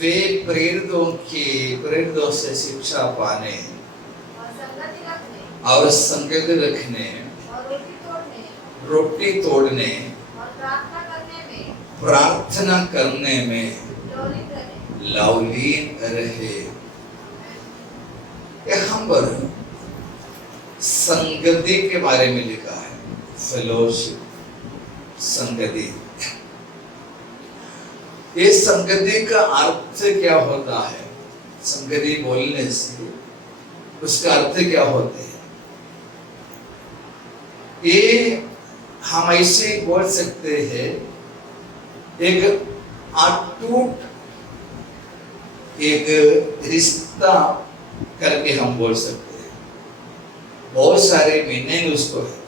वे प्रेरितों से शिक्षा पाने और संगति रखने और रोटी तोड़ने और प्रार्थना करने में लवलीन रहे। यहाँ पर संगति के बारे में लिखा है, फेलोशिप, संगति। ये संगति का अर्थ क्या होता है? संगति बोलने से उसका अर्थ क्या होते हैं? ये हम ऐसे बोल सकते हैं, एक अटूट एक रिश्ता करके हम बोल सकते हैं। बहुत सारे मीनिंग उसको है,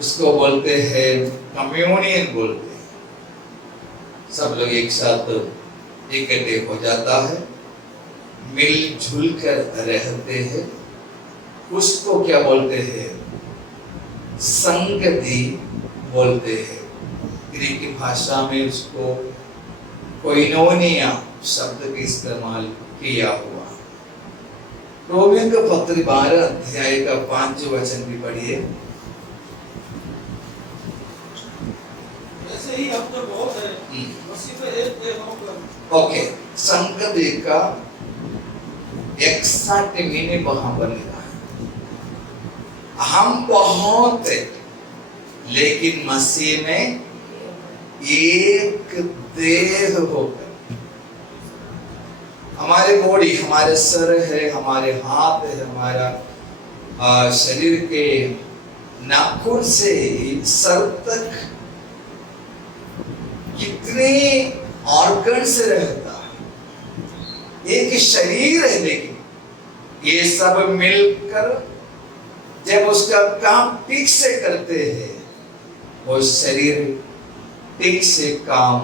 उसको बोलते हैं कम्युनियन बोलते हैं। सब लोग एक साथ इकट्ठे हो जाता है, मिलजुल कर रहते हैं, उसको क्या बोलते हैं? संगति बोलते हैं। ग्रीक भाषा में उसको कोइनोनिया शब्द का इस्तेमाल किया हुआ। रोमियों का पत्र 12 अध्याय का 5 वचन भी पढ़िए। ऐसे ही अब तो बहुत है, मसीह में एक देह होकर। ओके, संगति का एग्जैक्ट मीनिंग वहां पर लिखा है। हम बहुत है, लेकिन मसीह में एक देह होकर, हमारे बॉडी, हमारे सर है, हमारे हाथ है, हमारा शरीर के नाखून से सर तक कितने ऑर्गन्स रहता है। एक शरीर है, लेकिन ये सब मिलकर जब उसका काम ठीक से करते हैं, वो शरीर ठीक से काम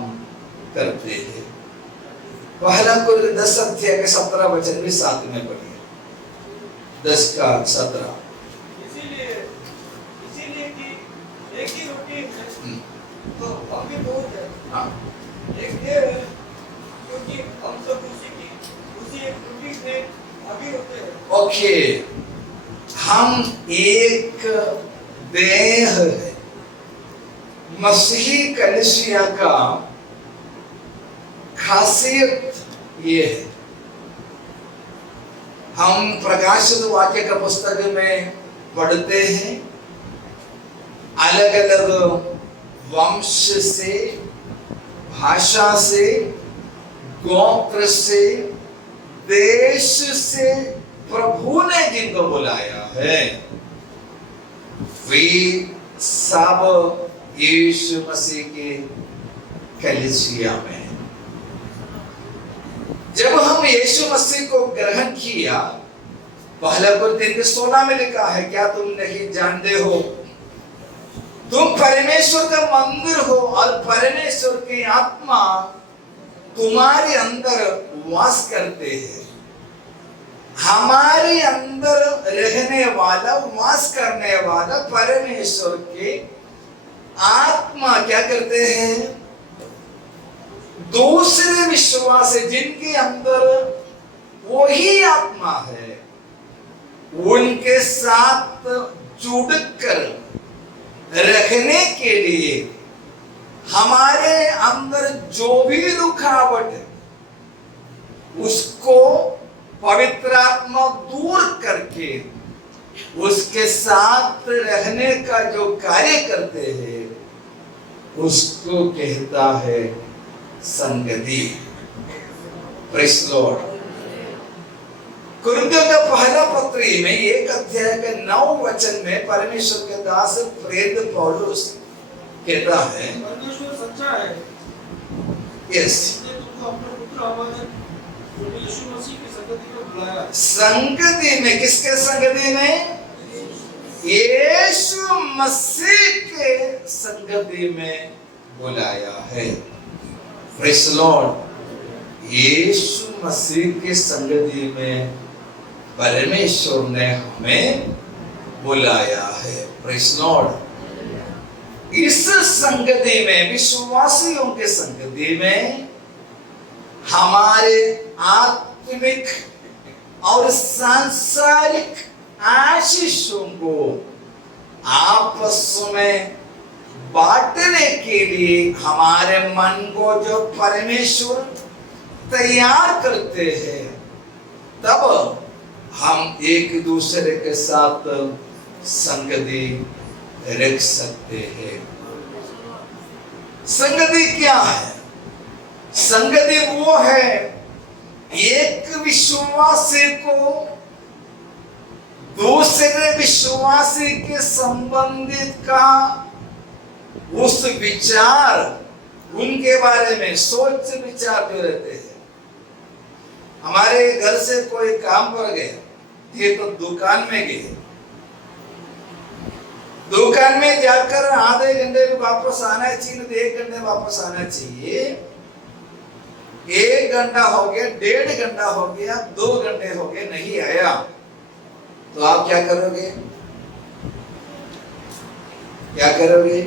करते हैं। पहला कुरिन्थियों 10 अध्याय के 17 वचन भी साथ में पढ़िए। 10 का 17। इसीलिए कि एक ही रोटी है, तो हम भी बहुत है। हाँ, एक देह है, क्योंकि हम सब उसी एक रोटी से भागी होते हैं। ओके, हम एक देह है। मसीही कलीसिया का खासियत ये है। हम प्रकाशित वाक्य का पुस्तक में पढ़ते हैं, अलग अलग वंश से, भाषा से, गोत्र से, देश से प्रभु ने जिनको बुलाया है, वे सब यीशु मसीह के कलीसिया में। जब हम यीशु मसीह को ग्रहण किया, पहला कुरिन्थियों 16 में लिखा है, क्या तुम नहीं जानते हो तुम परमेश्वर का मंदिर हो और परमेश्वर की आत्मा तुम्हारे अंदर वास करते हैं। हमारे अंदर रहने वाला, वास करने वाला परमेश्वर के आत्मा क्या करते हैं? दूसरे विश्वास है जिनके अंदर वही आत्मा है, उनके साथ जुड़कर रखने के लिए हमारे अंदर जो भी रुकावट है, उसको पवित्र आत्मा दूर करके उसके साथ रहने का जो कार्य करते हैं, उसको कहता है संगति। Praise the Lord. कुरिन्थियों का पहला पत्र में 1 अध्याय के 9 वचन में परमेश्वर के दास प्रेरित पौलुस कहता है, परमेश्वर सच्चा है। यस, तुमको अपने पुत्र हमारे यीशु मसीह की संगति में बुलाया। संगति में, किसके संगति में? यीशु मसीह के संगति में बुलाया है। Praise the lord. यीशु मसीह के संगति में परमेश्वर ने हमें बुलाया है। Praise the lord. इस संगति में, विश्वासियों के संगति में हमारे आत्मिक और सांसारिक आशीषों को आपस में बांटने के लिए हमारे मन को जो परमेश्वर तैयार करते हैं, तब हम एक दूसरे के साथ संगति रख सकते हैं। संगति क्या है? संगति वो है, एक विश्वासी को दूसरे विश्वासी के संबंधित का उस विचार, उनके बारे में सोच विचार जो रहते हैं। हमारे घर से कोई काम पर गया, ये तो दुकान में गए, दुकान में जाकर आधे घंटे में वापस आना चाहिए, 1 घंटे वापस आना चाहिए। 1 घंटा हो गया, 1.5 घंटा हो गया, 2 घंटे हो गए, नहीं आया, तो आप क्या करोगे? क्या करोगे?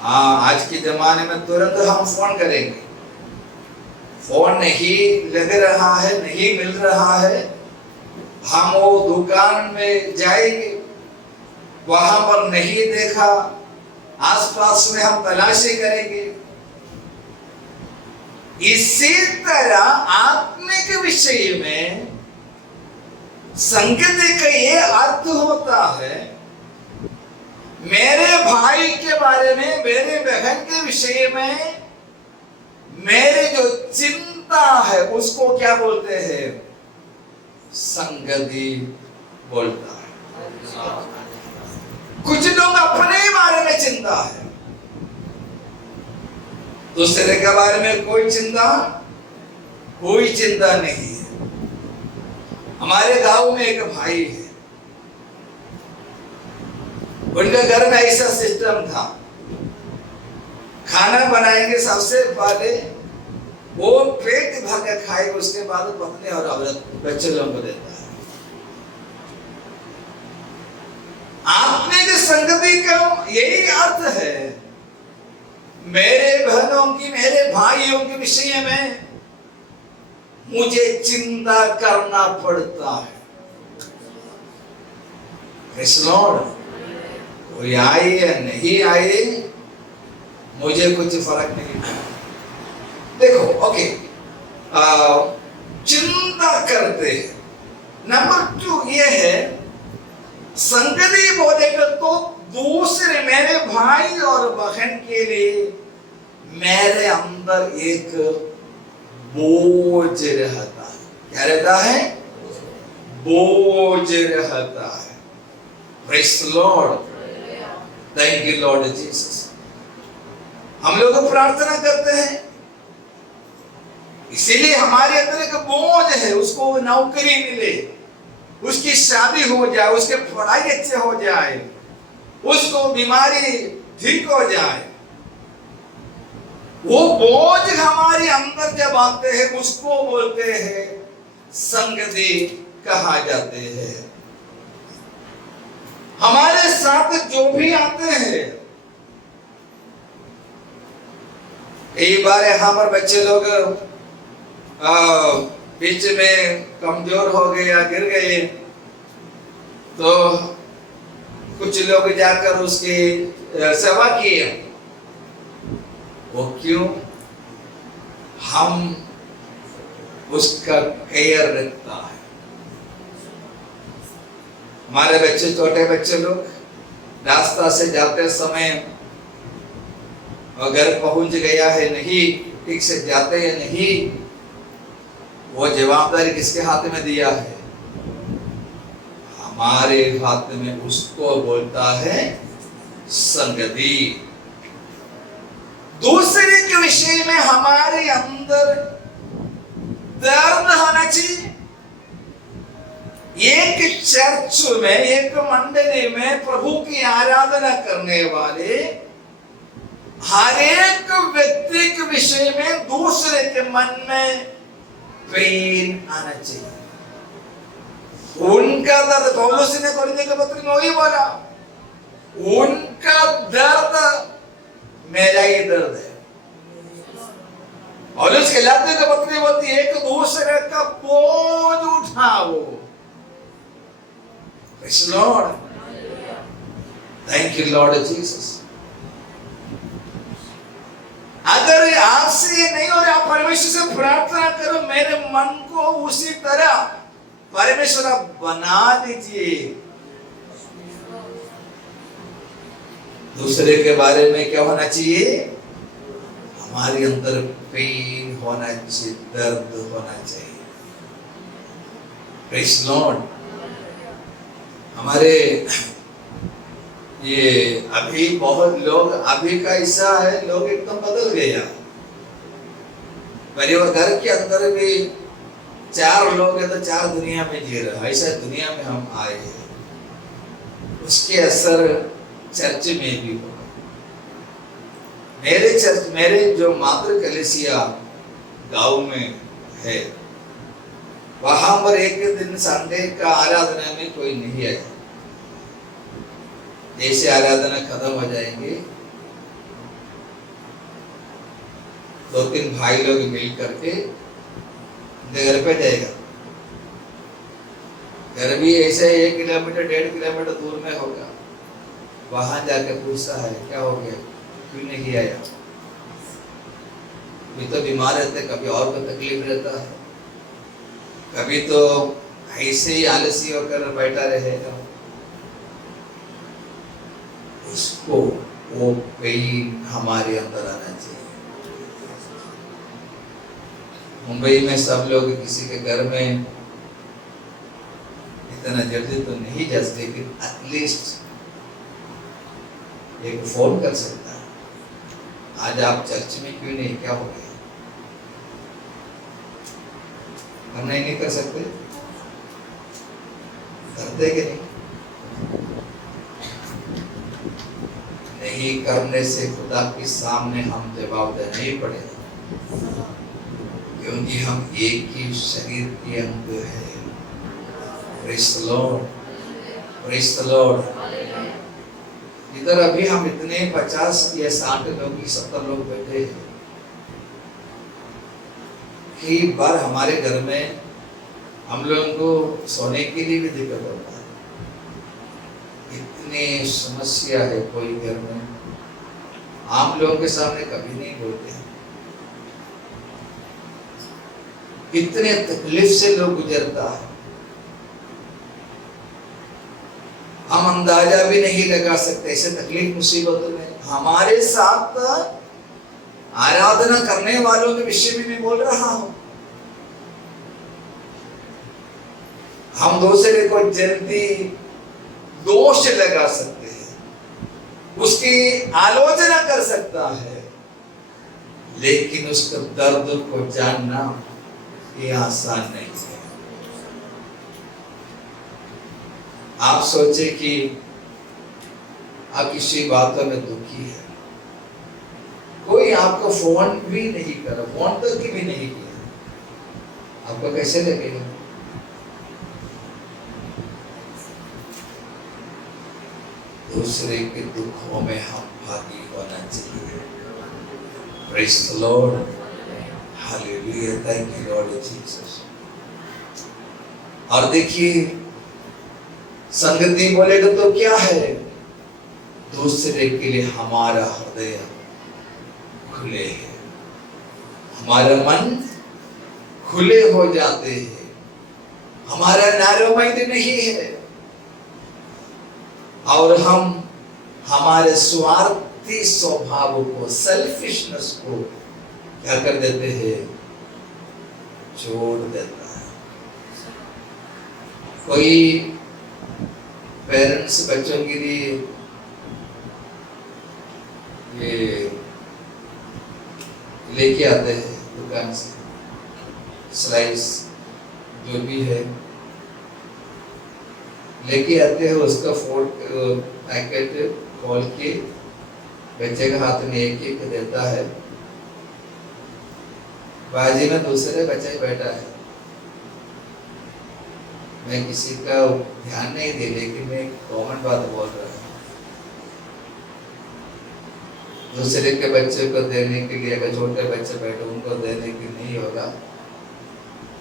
हाँ, आज के जमाने में तुरंत हम फोन करेंगे। फोन नहीं लग रहा है, नहीं मिल रहा है, हम वो दुकान में जाएंगे, वहां पर नहीं देखा, आसपास में हम तलाशी करेंगे। इसी तरह आत्मिक विषय में संगति का ये अर्थ होता है, मेरे भाई के बारे में, मेरे बहन के विषय में मेरे जो चिंता है उसको क्या बोलते हैं? संगति बोलता है। कुछ लोग अपने बारे में चिंता है, दूसरे के बारे में कोई चिंता नहीं है। हमारे गांव में एक भाई है, उनके घर में ऐसा सिस्टम था, खाना बनाएंगे सबसे पहले वो पेट भर के खाएगा, उसके बाद पत्नी और औरत बच्चे लोगों को देता है। आत्मिक संगति का यही अर्थ है, मेरे बहनों की, मेरे भाइयों के विषय में मुझे चिंता करना पड़ता है। Praise Lord। कोई आए या नहीं आए मुझे कुछ फर्क नहीं पड़ता। देखो, ओके, चिंता करते हैं। नंबर 2 ये है, संगति बोलेगा तो दूसरे, मेरे भाई और बहन के लिए मेरे अंदर एक बोझ रहता है। क्या रहता है? बोझ रहता है। Praise the Lord। Thank you Lord Jesus। हम लोग प्रार्थना करते हैं, इसीलिए हमारे अंदर एक बोझ है, उसको नौकरी मिले, उसकी शादी हो जाए, उसके पढ़ाई अच्छे हो जाए, उसको बीमारी ठीक हो जाए। वो बोझ हमारे अंदर जब आते हैं उसको बोलते हैं संगति कहा जाते हैं। हमारे साथ जो भी आते हैं, कई बार यहाँ पर बच्चे लोग बीच में कमजोर हो गए या गिर गए, तो कुछ लोग जाकर उसकी सेवा किए। वो क्यों? हम उसका केयर रखता है। हमारे बच्चे, छोटे बच्चे लोग रास्ता से जाते समय अगर पहुंच गया है नहीं, ठीक से जाते हैं नहीं, वो जवाबदारी किसके हाथ में दिया है? हमारे हाथ में। उसको बोलता है संगति। दूसरे के विषय में हमारे अंदर दर्द होना चाहिए। एक चर्च में, एक मंडली में प्रभु की आराधना करने वाले हर एक व्यक्ति के विषय में दूसरे के मन में पेन आना चाहिए। उनका दर्द, पौलुस ने कोरिन्थियों के पत्र में वही बोला, उनका दर्द मेरा ही दर्द है। और उसके लाते तो पत्नी बोलती है, एक दूसरे का बोझ उठाओ। Praise the Lord. Thank you Lord Jesus. अगर आपसे ये नहीं हो रहा, आप परमेश्वर से प्रार्थना करो, मेरे मन को उसी तरह परमेश्वर आप बना दीजिए। दूसरे के बारे में क्या होना चाहिए? हमारे अंदर पेन होना चाहिए, दर्द होना चाहिए। Praise Lord. हमारे ये अभी बहुत लोग, अभी का ऐसा है, लोग एकदम बदल गया। परिवार घर के अंदर भी 4 लोग हैं तो 4 दुनिया में जी रहा, ऐसा दुनिया में हम आए हैं। उसके असर चर्च में भी होगा। मेरे जो मातृ कलीसिया गांव में है, वहां पर एक दिन संडे का आराधना में कोई नहीं आया। जैसे आराधना खत्म हो जाएंगे, 2-3 भाई लोग मिल करके घर पे जाएगा। घर भी ऐसे 1 किलोमीटर 1.5 किलोमीटर दूर में होगा। वहां जाकर पूछता है, क्या हो गया, क्यों नहीं आया? कभी तो बीमार रहते, कभी और को तकलीफ रहता है, कभी तो ऐसे ही आलसी होकर बैठा रहेगा। उसको वो पेन हमारे अंदर आना चाहिए। मुंबई में सब लोग किसी के घर में इतना जल्दी तो नहीं जा सकते, लेकिन एटलीस्ट एक फोन कर सकता है, आज आप चर्च में क्यों नहीं, क्या हो गया? हम नहीं कर सकते? करते कि नहीं? नहीं करने से खुदा के सामने हम जवाब देना ही पड़ेगा, क्योंकि हम एक ही शरीर के अंग है। Praise the lord, praise the Lord. इधर अभी हम इतने 50 या 60 लोग, 70 लोग बैठे हैं। कई बार हमारे घर में हम लोगों को सोने के लिए भी दिक्कत होता है। इतनी समस्या है, कोई घर में आम लोगों के सामने कभी नहीं बोलते। इतने तकलीफ से लोग गुजरता है, हम अंदाजा भी नहीं लगा सकते। ऐसे तकलीफ मुसीबतों में हमारे साथ आराधना करने वालों के विषय में भी बोल रहा हूं। हम दूसरे को जल्दी दोष लगा सकते हैं, उसकी आलोचना कर सकता है, लेकिन उसके दर्द को जानना ये आसान नहीं है। आप सोचे कि आप किसी बातों में दुखी है, कोई आपको फोन भी नहीं करा, फोन तक भी नहीं किया, आपको कैसे लगेगा? दूसरे के दुखों में हम भागी होना चाहिए। Praise the lord, hallelujah, thank you Lord Jesus. और देखिए, संगति बोलेगा तो क्या है? दूसरे के लिए हमारा हृदय खुले है, हमारा मन खुले हो जाते हैं, हमारा नैरो माइंड नहीं है, और हम हमारे स्वार्थी स्वभाव को, सेल्फिशनेस को क्या कर देते हैं? छोड़ देता है। कोई पेरेंट्स बच्चों के लिए ये लेके आते हैं दुकान से, स्लाइस जो भी है लेके आते हैं, उसका पैकेट खोल के बच्चे के हाथ में एक एक देता है। बाजी में दूसरे बच्चे बैठा है, मैं किसी का ध्यान नहीं दे, लेकिन मैं कॉमन बात बोल रहा हूँ। दूसरे के बच्चे को देने के लिए, अगर छोटे बच्चे बैठे उनको देने के नहीं होगा,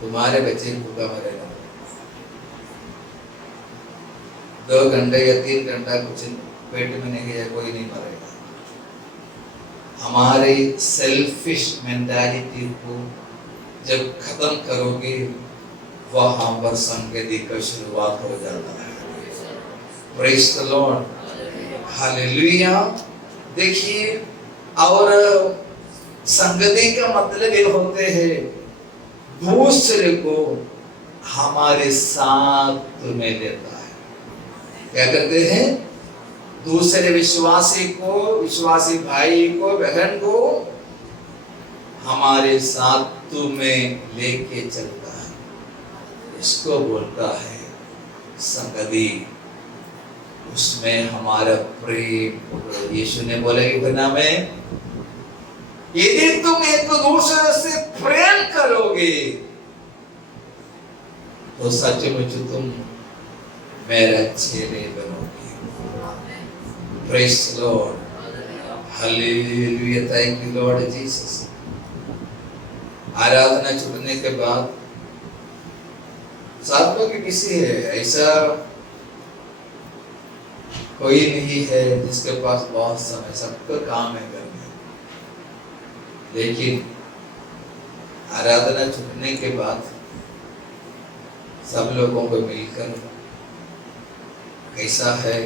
तुम्हारे बच्चे भूखा मरेगा। 2 घंटे या 3 घंटा कुछ पेट में नहीं गया, कोई नहीं मरेगा। हमारी सेल्फिश मेंटालिटी को जब खत्म करोगे, वहां पर संगति का शुरुआत हो जाता है। Praise the lord, hallelujah. देखिए, और संगति का मतलब ये होते हैं दूसरे को हमारे साथ में लेता है। क्या करते हैं? दूसरे विश्वासी को, विश्वासी भाई को, बहन को हमारे साथ में लेके चलता है। इसको बोलता है संगति। उसमें हमारा प्रेम, यीशु ने बोला कि बना में यदि तुम एक दूसरे से प्रेम करोगे तो सचमुच तुम मेरा चेले बनोगे। Praise the Lord. Hallelujah. Thank you Lord Jesus. आराधना छूटने के बाद साथ में भी किसी है ऐसा कोई नहीं है जिसके पास बहुत समय, सबका काम है घर में, लेकिन आराधना छूटने के बाद सब लोगों को मिलकर कैसा है,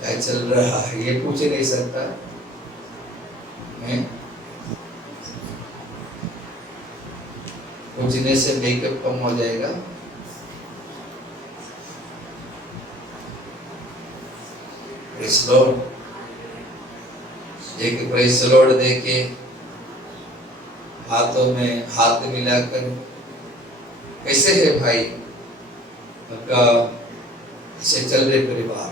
क्या चल रहा है, ये पूछ नहीं सकता है? पूछने से मेकअप कम हो जाएगा। Praise Lord. एक प्रेज़ लॉर्ड देके हाथों में हाथ मिलाकर, कैसे है भाई आपका, ऐसे चल रहे परिवार।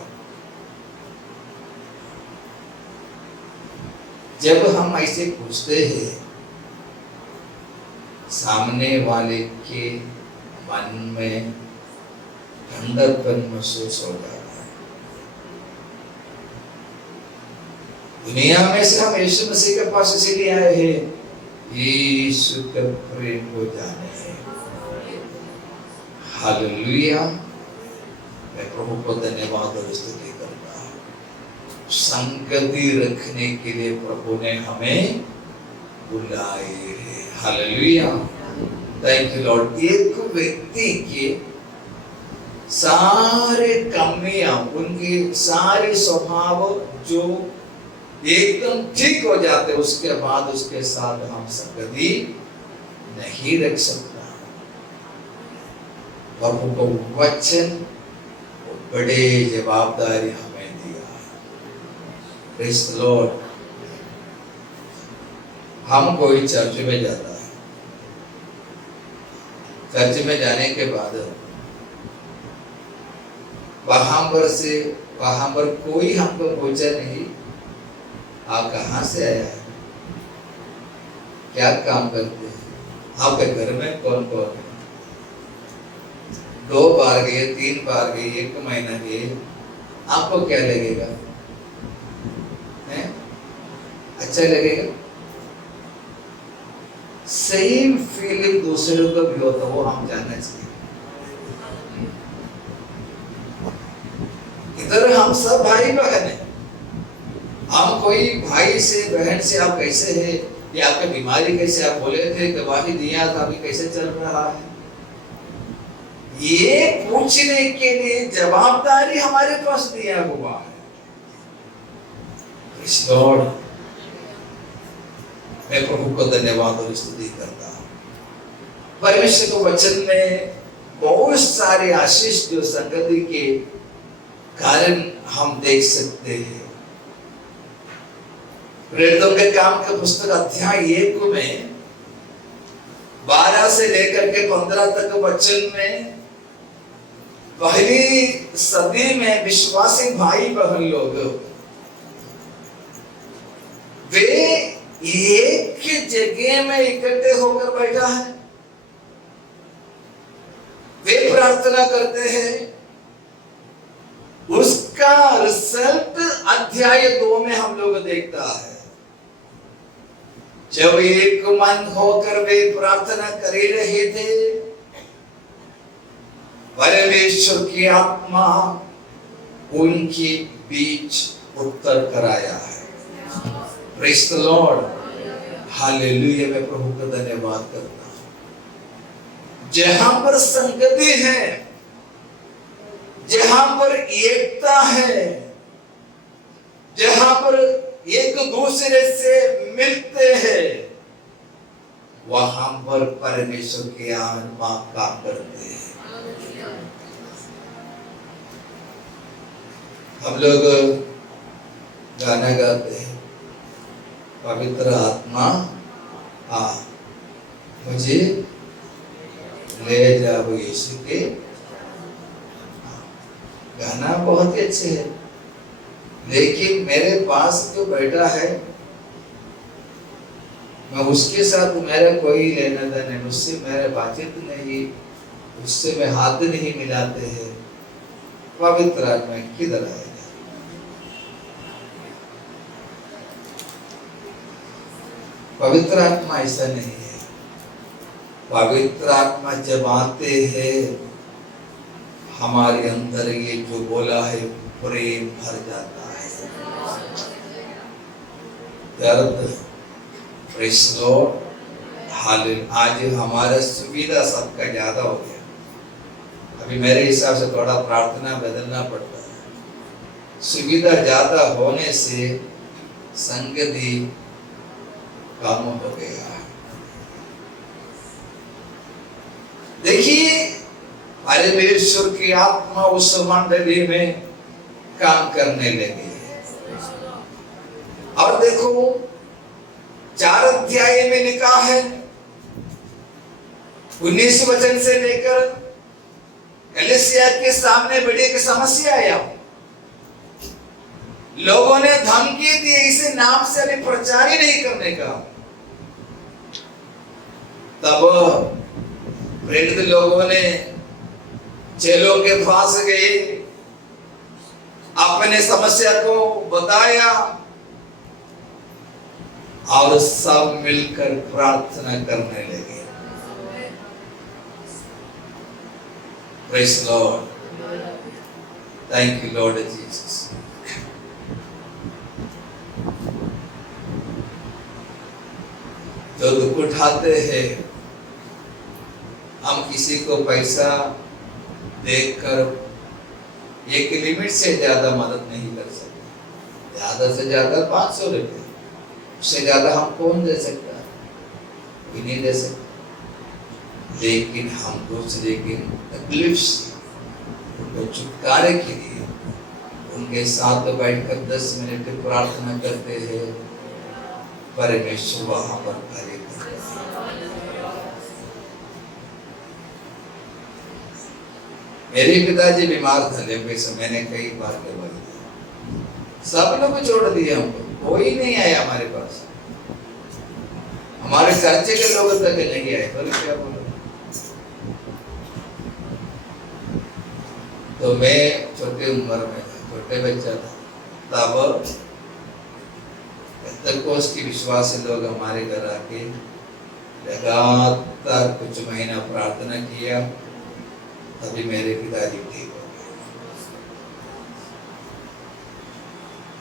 जब हम ऐसे पूछते हैं, सामने वाले के मन में ठंडकपन महसूस हो जाता है। दुनिया में से हम यीशु मसीह के पास इसीलिए आए हैं, यीशु के प्रेम को जाने। हालेलुया। मैं प्रभु को धन्यवाद और स्तुति करता हूँ। संगति रखने के लिए प्रभु ने हमें बुलाए है। हालेलुया। Thank you Lord. एक व्यक्ति के सारे कमियां, उनकी सारे स्वभाव जो एकदम ठीक हो जाते, उसके बाद उसके साथ हम संगति नहीं रख सकता। प्रभु को वचन बड़े जवाबदारी हमें दिया। Praise the Lord. हम कोई चर्च में जाता है, चर्च में जाने के बाद वहां पर कोई हमको पूछा नहीं आप कहाँ से आया है, क्या काम करते हैं, आपके घर में कौन कौन है। 2 बार गए, 3 बार गए, 1 महीना गए, आपको क्या लगेगा? अच्छा लगेगा? सेम फीलिंग दूसरों को भी होता, वो हम जानना चाहिए। इधर हम सब भाई बहन हैं। हम कोई भाई से, बहन से आप कैसे है, या आपकी बीमारी कैसे, आप बोले थे गवाही दिया था, अभी कैसे चल रहा है, ये पूछने के लिए जवाबदारी हमारे पास दिया हुआ है। Praise Lord. मैं प्रभु को धन्यवाद और स्तुति करता हूँ। परमेश्वर के वचन में बहुत सारे आशीष जो संगति के कारण हम देख सकते हैं। प्रेरितों के काम के पुस्तक अध्याय 1 में 12 से लेकर के 15 तक वचन में पहली सदी में विश्वासी भाई बहन लोग वे एक जगह में इकट्ठे होकर बैठा है, वे प्रार्थना करते हैं, उसका रिजल्ट अध्याय 2 में हम लोग देखता है, जब एक मन होकर वे प्रार्थना कर रहे थे, परमेश्वर की आत्मा उनके बीच उत्तर कराया है। Praise the lord, hallelujah. मैं प्रभु का धन्यवाद करता हूं। जहां पर संगति है, जहां पर एकता है, जहां पर एक दूसरे से मिलते हैं, वहां पर परमेश्वर की आत्मा काम करते हैं। हम लोग गाना गाते हैं, पवित्र आत्मा आ मुझे ले जाओ यीशु के। गाना बहुत ही अच्छे है, लेकिन मेरे पास जो बैठा है, मैं उसके साथ मेरा कोई लेना देना नहीं, उससे मेरे बातचीत नहीं, उससे मैं हाथ नहीं मिलाते हैं। पवित्र आत्मा किधर आएगा? पवित्र आत्मा ऐसा नहीं है। पवित्र आत्मा जब आते हैं, हमारे अंदर ये जो बोला है प्रेम भर जाता है, दर्द। Praise the lord, hallelujah. आज हमारा सुविधा सबका ज्यादा हो गया। अभी मेरे हिसाब से थोड़ा प्रार्थना बदलना पड़ता है। सुविधा ज्यादा होने से संगति कम हो गया। देखिए, परमेश्वर की आत्मा उस मंडली में काम करने लगी। और देखो, 4 अध्याय में लिखा है, 19 वचन से लेकर कलीसिया के सामने बड़ी एक समस्या आया। लोगों ने धमकी दी, इसे नाम से अभी प्रचार ही नहीं करने का। तब प्रेरित लोगों ने चेलों के पास गए, अपने समस्या को बताया, और सब मिलकर प्रार्थना करने लगे। Praise the Lord, thank you Lord Jesus. जो दुख उठाते हैं, हम किसी को पैसा देकर एक लिमिट से ज्यादा मदद नहीं कर सकते। ज्यादा से ज्यादा 500 रुपये, उससे ज्यादा हम कौन दे सकता है? कोई नहीं दे सकता। लेकिन हम दूसरे की तकलीफ से उनको छुटकारे के लिए उनके साथ बैठकर 10 मिनट प्रार्थना करते हैं। परमेश्वर वहां पर कार्य करता है। मेरे पिताजी बीमार थे, लेकिन मैंने कई बार दवाई दी, सब लोग छोड़ दिए, हमको कोई नहीं आया हमारे पास। हमारे चर्चे के लोग तक नहीं आए। बोले क्या बोलो? तो मैं छोटी उम्र में था, छोटे बच्चा था, तब की विश्वासी लोग हमारे घर आके लगातार कुछ महीना प्रार्थना किया, तभी मेरे पिताजी ठीक हो गए।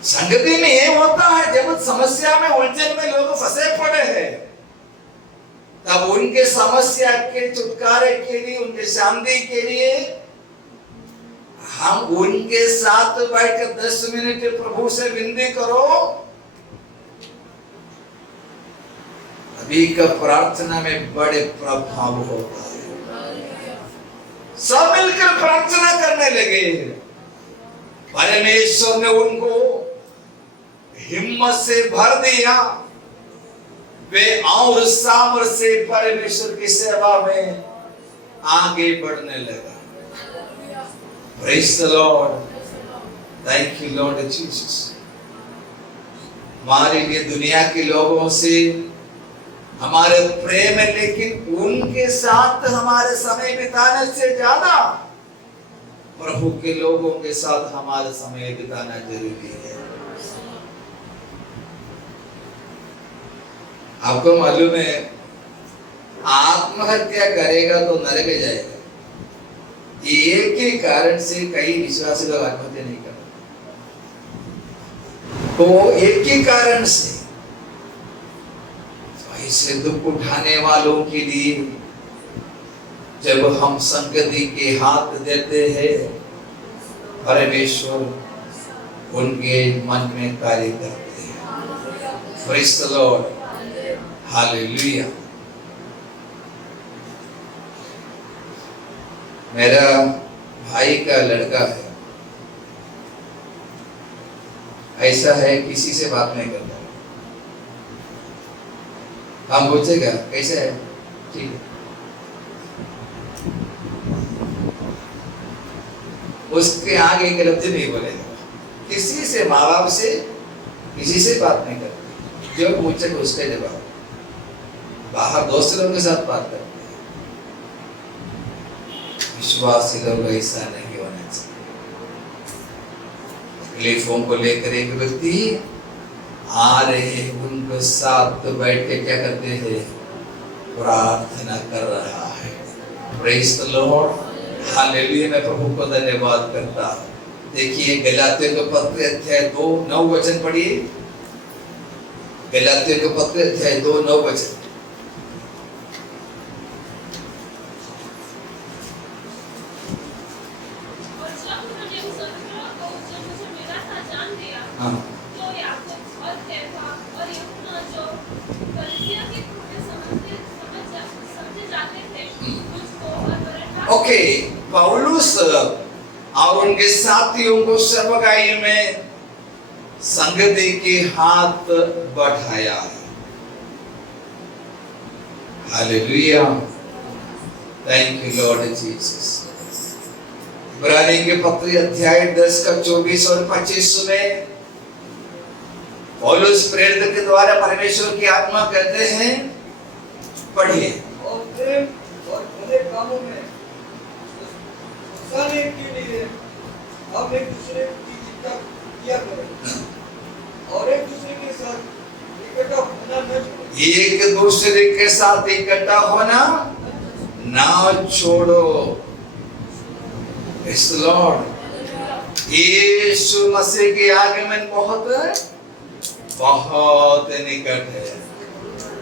संगति में ये होता है, जब समस्या में उलझन में लोग फंसे पड़े हैं, तब उनके समस्या के छुटकारे के लिए, उनके शांति के लिए हम उनके साथ बैठकर 10 मिनट प्रभु से विनती करो। अभी का प्रार्थना में बड़े प्रभाव होता है। सब मिलकर प्रार्थना करने लगे। परमेश्वर ने उनको हिम्मत से भर दिया। वे और सामर्थ्य से परमेश्वर की सेवा में आगे बढ़ने लगा। Praise the Lord. Thank you Lord Jesus. हमारे लिए दुनिया के लोगों से हमारे प्रेम है, लेकिन उनके साथ हमारे समय बिताने से ज्यादा प्रभु के लोगों के साथ हमारा समय बिताना जरूरी है। आपको मालूम है, आत्महत्या करेगा तो नरक में जाएगा। एक ही कारण से कई विश्वासी लोग आत्महत्या नहीं करते, तो एक ही कारण से। ऐसे दुख उठाने वालों के लिए जब हम संगति के हाथ देते हैं, परमेश्वर उनके मन में कार्य करते हैं। Praise the lord, hallelujah. मेरा भाई का लड़का है, ऐसा है किसी से बात नहीं करता। हम पूछेगा कैसे है, ठीक है, उसके आगे एक लफ्ज नहीं बोलेगा। किसी से, माँ बाप से किसी से बात नहीं करते, जो पूछेगा उसका जवाब। बाहर दोस्त लोगों के साथ बात करते हैं। विश्वासी लोग ऐसा नहीं होना चाहिए। टेलीफोन को लेकर एक व्यक्ति आ रहे हैं, उनके साथ बैठ के क्या करते हैं, प्रार्थना कर रहा है। Praise the lord, hallelujah. मैं प्रभु को धन्यवाद करता हूं। देखिए गलातियों के पत्र अध्याय 2:9 पढ़िए। गलातियों के पत्र अध्याय 2:9। ओके, पौलुस और उनके साथियों को सर्वगाई में संगति के हाथ बढ़ाया है। Hallelujah, thank you Lord Jesus. इब्रानी के पत्र अध्याय 10 का 24 और 25 में पौलुस प्रेरित के द्वारा परमेश्वर की आत्मा कहते हैं, पढ़िए। और प्रेम और भले कामों में उकसाने के लिए हम एक दूसरे की चिंता किया करें और एक दूसरे के साथ इकट्ठा होना न छोड़ो। एक दूसरे के साथ इकट्ठा होना ना छोड़ो। Praise the lord. यीशु मसीह के आगमन बहुत निकट है।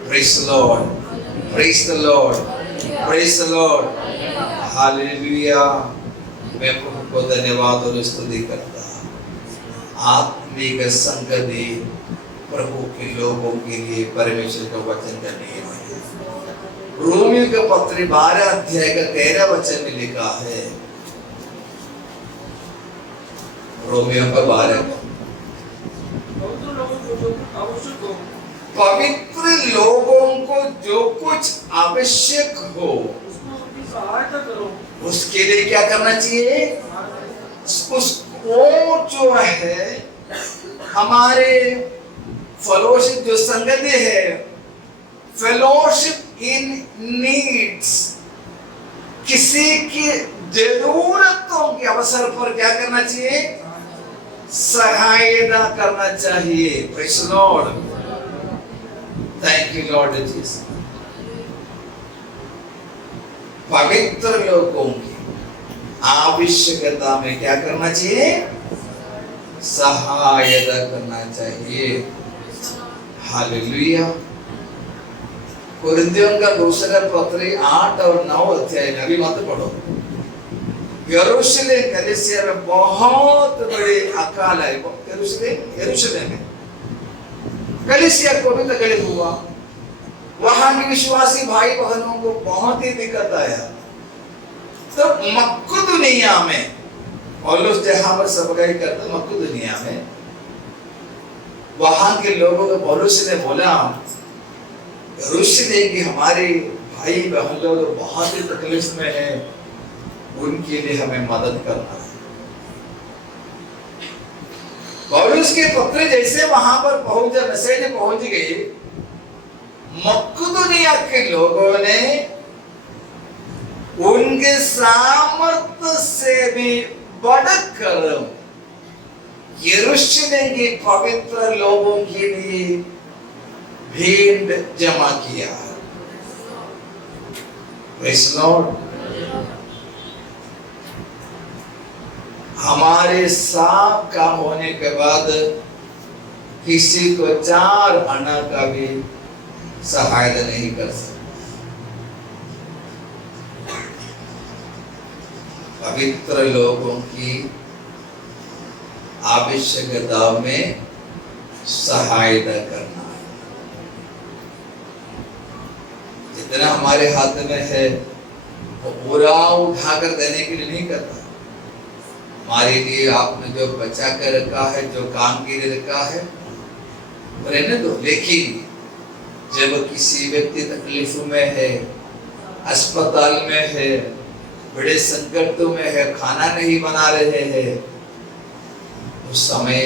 Praise the lord, praise the lord, praise the lord, hallelujah. मैं प्रभु को धन्यवाद और स्तुति करता हूं। आत्मिक संगति प्रभु के लोगों के लिए परमेश्वर का वचन का नियम है। रोमियो के पत्र 12 अध्याय का 13 वचन में लिखा है, रोमियो का 12, पवित्र लोगों को जो कुछ आवश्यक हो सहायता करो। उसके लिए क्या करना चाहिए? उसको जो है हमारे फेलोशिप, जो संगति है, फेलोशिप इन नीड्स, किसी की जरूरतों के अवसर पर क्या करना चाहिए? सहायता करना चाहिए। Praise the Lord, thank you Lord Jesus. पवित्र लोगों की आवश्यकता में क्या करना चाहिए? सहायता करना चाहिए। हालेलुया। कुरिन्थियों का दूसरा पत्र 8 और 9 अध्याय में, अभी मत पढ़ो। यरूशलेम कलीसिया में बहुत बड़े अकाल है। यरूशलेम में कलीसिया को भी तकलीफ हुआ। वहां के विश्वासी भाई बहनों को बहुत ही दिक्कत आया। तो मक्केदोनिया में पौलुस जहां पर सबगाई करता, मक्केदोनिया में वहां के लोगों को पौलुस ने बोला, यरूशलेम की हमारे भाई बहन लोग बहुत ही तकलीफ में है, उनके लिए हमें मदद करना है। पौलुस के पत्र जैसे वहां पर पहुंचा, मैसेज पहुंच गई, मक्केदोनिया के लोगों ने उनके सामर्थ्य से भी बढ़कर यरूशलेम के पवित्र लोगों के लिए भेंट जमा किया। Praise Lord। हमारे सब काम होने के बाद किसी को 4 आना का भी सहायता नहीं कर सकते। पवित्र लोगों की आवश्यकता में सहायता करना है। जितना हमारे हाथ में है वो पूरा उठाकर देने के लिए नहीं करता। हमारे लिए आपने जो बचा कर रखा है, जो काम के लिए रखा है वो रहने दो। लेकिन जब किसी व्यक्ति तकलीफ में है, अस्पताल में है, बड़े संकटों में है, खाना नहीं बना रहे हैं, उस समय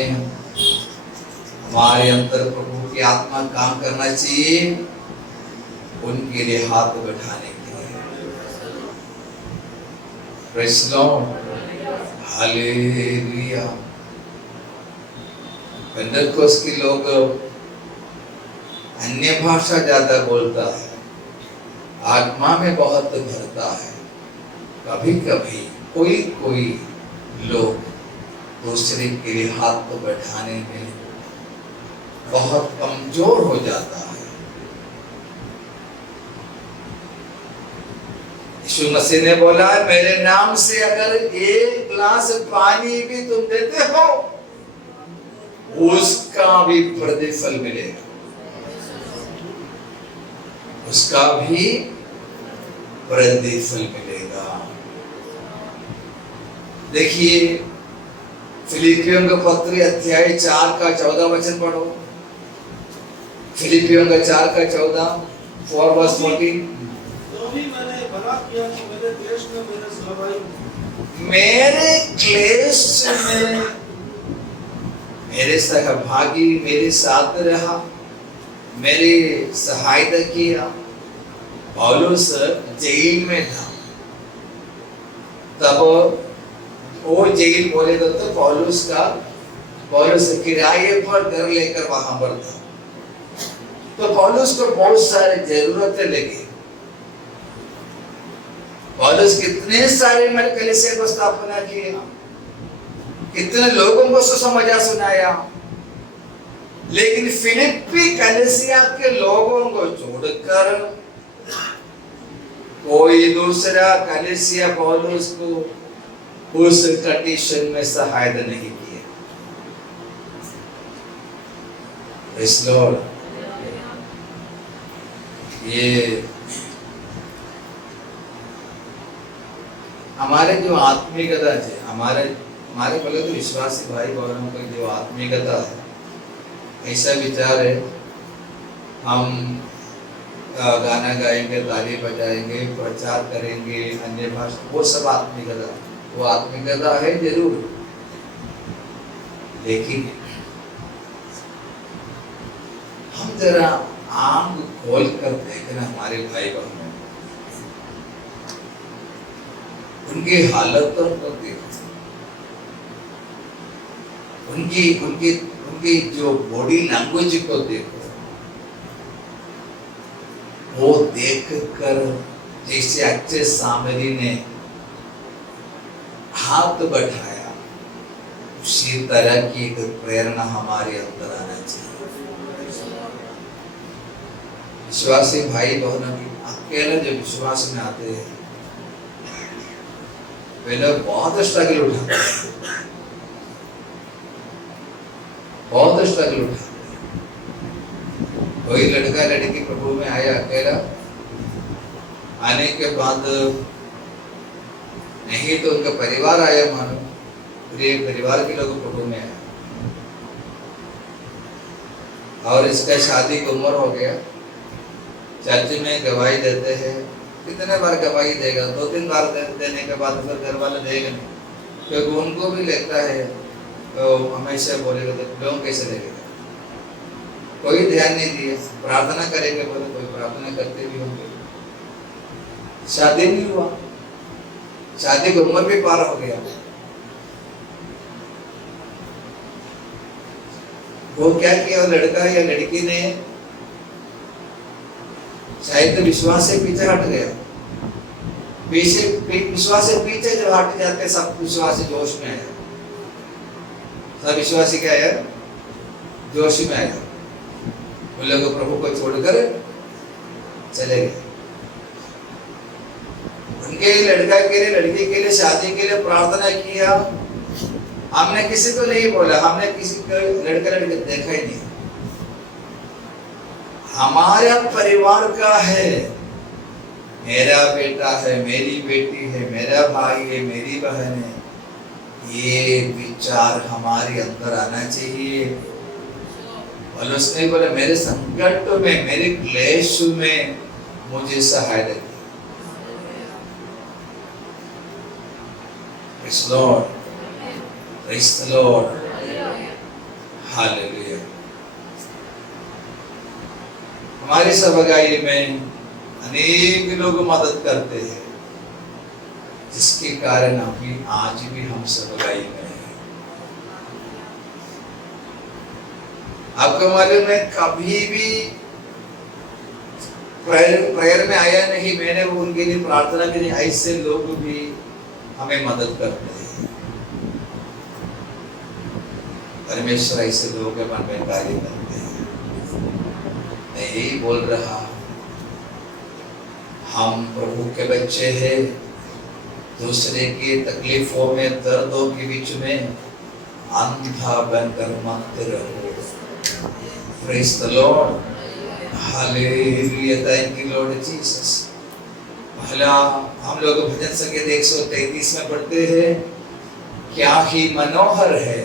हमारे अंदर प्रभु की आत्मा काम करना चाहिए उनके लिए हाथ बढ़ाने के लिए। Praise Lord, hallelujah. पेंटेकोस्ट के लोग अन्य भाषा ज्यादा बोलता है, आत्मा में बहुत भरता है। कभी कभी कोई कोई लोग दूसरे के लिए हाथ बढ़ाने में बहुत कमजोर हो जाता है। यीशु मसीह ने बोला, मेरे नाम से अगर 1 गिलास पानी भी तुम देते हो उसका भी प्रतिफल मिलेगा, उसका भी प्रतिफल मिलेगा। देखिए फिलिपियों का पत्र अध्याय 4 का 14 वचन पढ़ो। फिलिपियों का 4 का 14 4 वर्स 14। तो भी मैंने भला किया कि मेरे देश में मेरे सहभागी, मेरे क्लेश में मेरे सहभागी मेरे साथ रहा, मेरी सहायता किया। पौलुस जेल में था, तब वो जेल बोले तो पौलुस किराए पर घर लेकर वहां पर था। तो पौलुस को बहुत सारे जरूरतें लगी। पौलुस कितने सारे कलीसिया को स्थापना किया, कितने लोगों को सुसमाचार सुनाया, लेकिन फिलिप्पी कलीसिया के लोगों को छोड़कर कोई दूसरा कलीसिया पौलुस को उस कंडीशन में सहायता नहीं किया। Praise Lord. ये हमारे जो आत्मिकता है, हमारे बोले तो विश्वासी भाई बहनों की जो आत्मिकता है, ऐसा विचार है हम गाना गाएंगे, ताली बजाएंगे, प्रचार करेंगे, अन्य भाषा, वो सब आत्मिकता, वो आत्मिकता है जरूर, लेकिन हम जरा आंख खोल कर देखना हमारे भाई बहनों, उनकी हालत तो देखो, उनकी जो बॉडी लैंग्वेज को देखो, वो देखकर जैसे अच्छे सामरी ने हाथ बढ़ाया, उसी तरह की एक प्रेरणा हमारे अंदर आना चाहिए। विश्वासी भाई बहनों की अकेले जो विश्वास में आते हैं वे लोग बहुत स्ट्रगल उठाते हैं, बहुत स्ट्रगल उठाते हैं। कोई लड़का लड़की प्रभु में आया अकेला, आने के बाद नहीं तो उनका परिवार आया, मानो पूरे परिवार के लोग प्रभु में आए, और इसका शादी की उम्र हो गया। चर्च में गवाही देते हैं, कितने बार गवाही देगा, 2-3 बार देने के बाद फिर घर वाले देगा नहीं, क्योंकि उनको भी लगता है तो हमेशा बोलेगा तो लोग कैसे देगा, कोई ध्यान नहीं दिया। प्रार्थना करेंगे बोले, कोई प्रार्थना करते भी होंगे। शादी नहीं हुआ, शादी की उम्र भी पार हो गया। वो क्या किया, लड़का या लड़की ने शायद विश्वास से पीछे हट गया। विश्वास से पीछे जब हट जाते सब विश्वासी जोश में आया, सब विश्वासी क्या है, जोश में आया। उन लोग प्रभु को छोड़कर चले गए। उनके लड़का के लिए, लड़की के लिए, शादी के लिए प्रार्थना किया। हमने किसी को नहीं बोला, हमने किसी को लड़का लड़की देखा ही नहीं। हमारा परिवार का है, मेरा बेटा है, मेरी बेटी है, मेरा भाई है, मेरी बहन है, ये विचार हमारे अंदर आना चाहिए। और उसने बोला मेरे संकट में, मेरे क्लेश में मुझे सहायता की। Praise the Lord. Praise the Lord. Hallelujah. हमारी सभागाई में अनेक लोग मदद करते हैं, जिसके कारण अभी आज भी हम सभागाई में हैं। आपको मालूम है, कभी भी प्रेयर में आया नहीं, मैंने वो उनके लिए प्रार्थना की, ऐसे लोग भी हमें मदद करते हैं। परमेश्वर ऐसे लोगों के मन में कार्य करते हैं। मैं यही बोल रहा, हम प्रभु के बच्चे हैं, दूसरे की तकलीफों में, दर्दों के बीच में अंधा बनकर मत रहो। Praise the Lord. Hallelujah. Thank you Lord Jesus. पहला हम लोग भजन संगीत 133 में पढ़ते हैं, क्या ही मनोहर है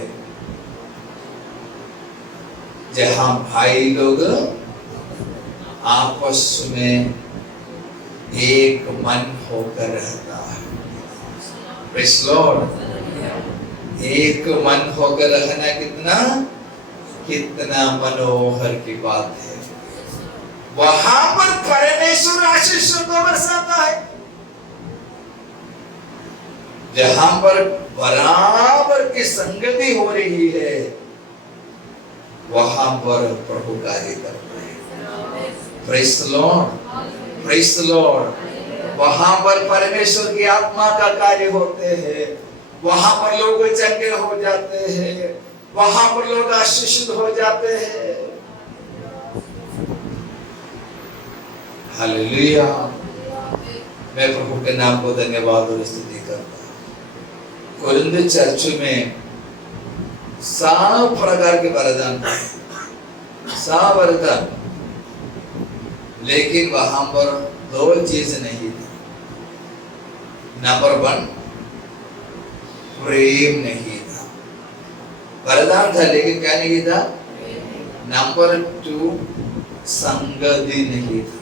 जहां भाई लोग आपस में एक मन होकर रहता है। Praise Lord. एक मन होकर रहना कितना मनोहर की बात है। वहां पर परमेश्वर आशीष को बरसाता है, जहां पर बराबर की संगति हो रही है, वहां पर प्रभु कार्य करता है। Praise the Lord. Praise the Lord. वहां पर परमेश्वर की आत्मा का कार्य होते हैं, वहां पर लोग चंगे हो जाते हैं, वहां पर लोग आशीषित हो जाते हैं। हालेलुया। मैं प्रभु के नाम को धन्यवाद और स्तुति करता हूं। कोरिन्थ चर्च में सब प्रकार के वरदान, सब वरदान, लेकिन वहां पर दो चीज नहीं थी। नंबर 1 प्रेम नहीं था। वरदान था लेकिन क्या नहीं था? नंबर 2 संगति नहीं थी।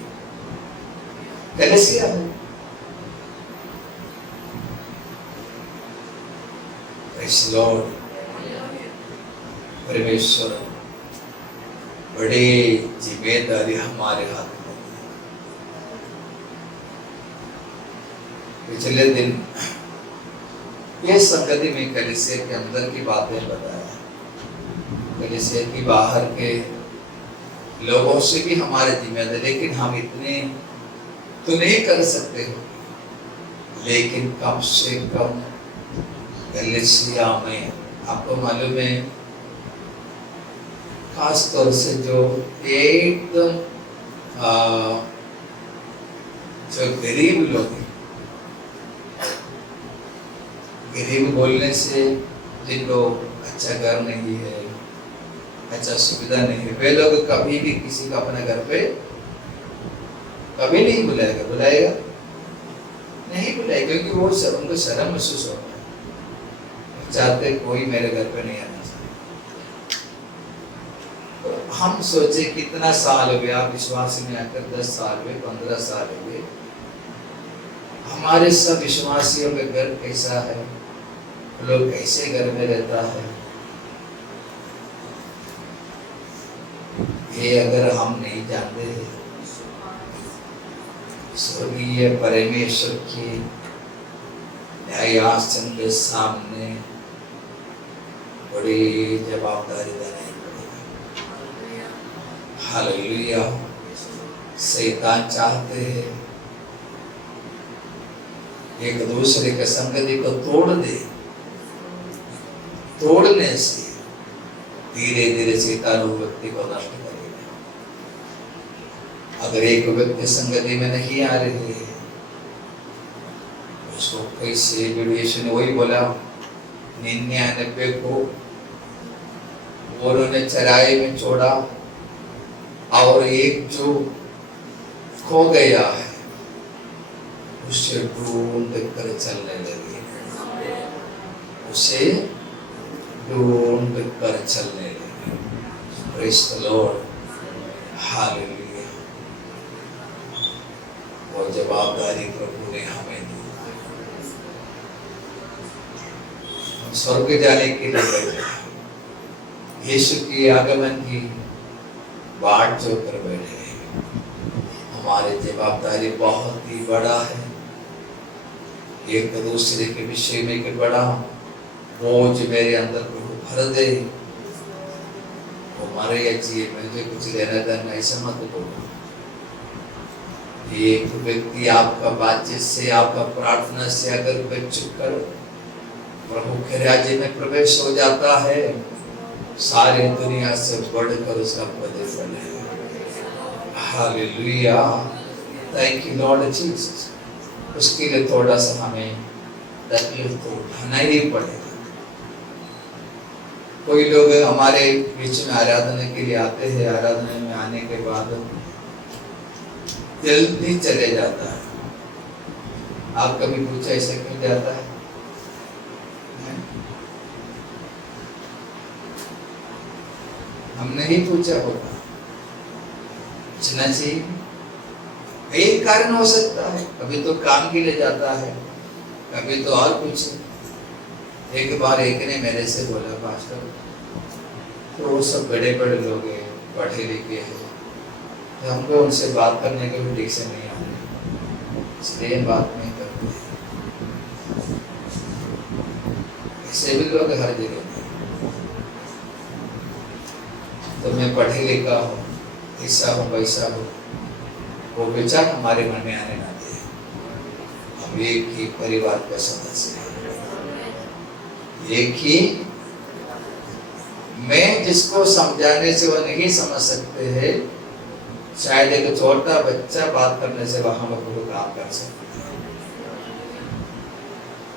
कलीसिया है, Praise the Lord. परमेश्वर बड़ी जिम्मेदारी हमारे हाथ में। पिछले दिन ये संगति में कलीसिया के अंदर की बातें बताया, कलीसिया की बाहर के लोगों से भी हमारे जिम्मेदारी, लेकिन हम इतने तो नहीं कर सकते हो, लेकिन कम से कम कलीसिया में आपको मालूम है, खास तौर से जो एकदम जो गरीब लोग हैं, गरीब बोलने से जिनको अच्छा घर नहीं है, अच्छा सुविधा नहीं है, वे लोग कभी भी किसी का अपने घर पे कभी नहीं बुलाएगा, बुलाएगा नहीं बुलाएगा, क्योंकि वो उनको शर्म महसूस होता है, चाहते कोई मेरे घर पे नहीं आना चाहिए। तो हम सोचे कितना साल हो गया विश्वास में आकर, 10 साल हुए, 15 साल हुए, हमारे सब विश्वासियों का घर कैसा है, लोग कैसे घर में रहता है, ये अगर हम नहीं जानते हैं, स्वर्गीय परमेश्वर की न्यायासन के सामने बड़ी जवाबदारी देनी पड़ेगी। हालेलुया। शैतान चाहते हैं एक दूसरे के संगति को तोड़ दे। तोड़ने से धीरे धीरे शैतान उस व्यक्ति को नष्ट करेगा। अगर एक व्यक्ति संगति में नहीं आ रही है, उसको कैसे विवेश ने वही बोला 99 को उन्होंने चराई में छोड़ा और एक जो खो गया है उसे ढूंढ कर चलने लगे, उसे ढूंढ कर चलने लगे। Praise the lord, hallelujah. वो जवाबदारी प्रभु ने हमें दी। हम स्वर्ग जाने के लिए बैठे, यीशु की आगमन की बाट जो कर बैठे। हमारी जवाबदारी बहुत ही बड़ा है। एक दूसरे के विषय में एक बड़ा बोझ मेरे अंदर प्रभु भर दे। वो मरे या जिए, मुझे कुछ लेना देना ऐसा मत बोलो। एक व्यक्ति आपका बातचीत से, आपका प्रार्थना से अगर बच कर प्रभु के राज्य में प्रवेश हो जाता है, सारी दुनिया से बढ़कर उसका प्रतिफल है। Hallelujah, thank you Lord Jesus. उसके लिए थोड़ा सा हमें तकलीफ तो उठाना ही पड़ेगा। कोई लोग हमारे बीच में आराधना के लिए आते हैं, आराधना में आने के बाद जल्दी चले जाता है। आप कभी पूछा ऐसा क्यों जाता है? हमने ही पूछा होगा, पूछना चाहिए। एक कारण हो सकता है, कभी तो काम के लिए जाता है, कभी तो और कुछ। एक बार एक ने मेरे से बोला, पास्टर तो वो सब बड़े बड़े लोग हैं, पढ़े लिखे हैं, तो हमको उनसे बात करने के भी ठीक से नहीं आ रहे, इसलिए बात नहीं करते। ऐसे भी लोग हर जगह। तो मैं पढ़े लिखा हूँ, ऐसा हो वैसा हो, वो विचार हमारे मन में आने ना दे। हम एक ही परिवार का सदस्य हैं, एक ही। मैं जिसको समझाने से वो नहीं समझ सकते हैं, शायद एक छोटा बच्चा बात करने से वहां वो काम कर सकते हैं।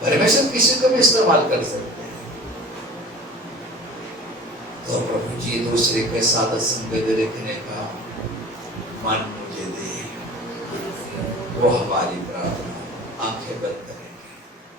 परमेश्वर किसी को भी इस्तेमाल कर सकते हैं। तो प्रभु जी दूसरे के साथ संगत रखने का मन मुझे दे, वो हमारी प्रार्थना। आंखें बंद